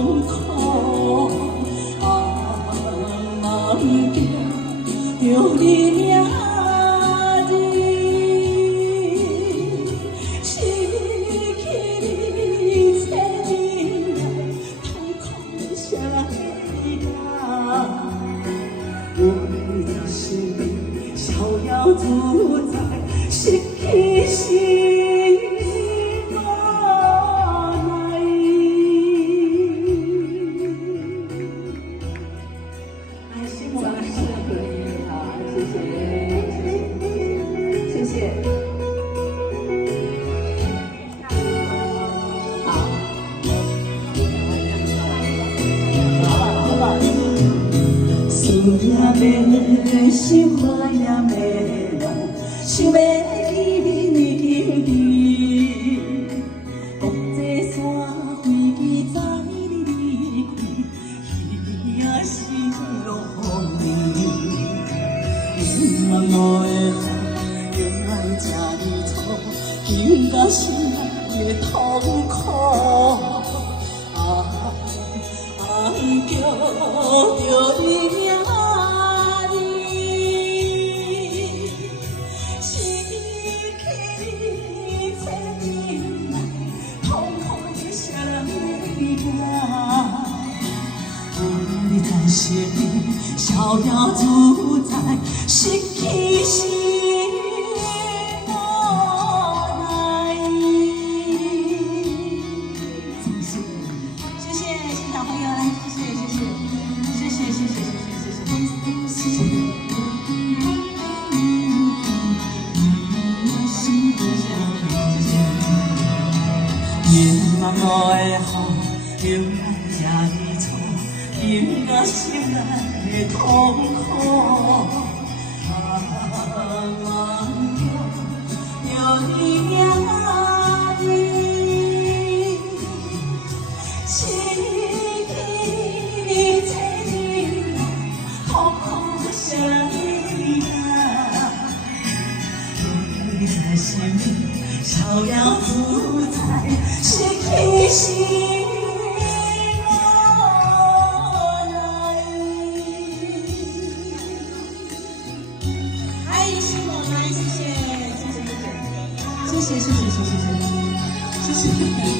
痛苦，忘掉着你名字，失去你千年来痛苦谁人？为是你逍遥自在，失去是。 想要心爱也要想要记你记国际山飞机载你离开，也是落雨。茫茫的海，原来这呢粗，经甲心内的痛苦。叫着你名字，失去你千年来痛苦谁人知？你在心里逍遥自在，失去是无奈。谢谢现场朋友，来谢谢。 茫茫的雨，永远这呢粗，经甲心内的痛苦。忘掉着你名字，失去千年来痛苦谁人知？你在心里逍遥自在，失去是无奈。爱你是我爱，谢谢。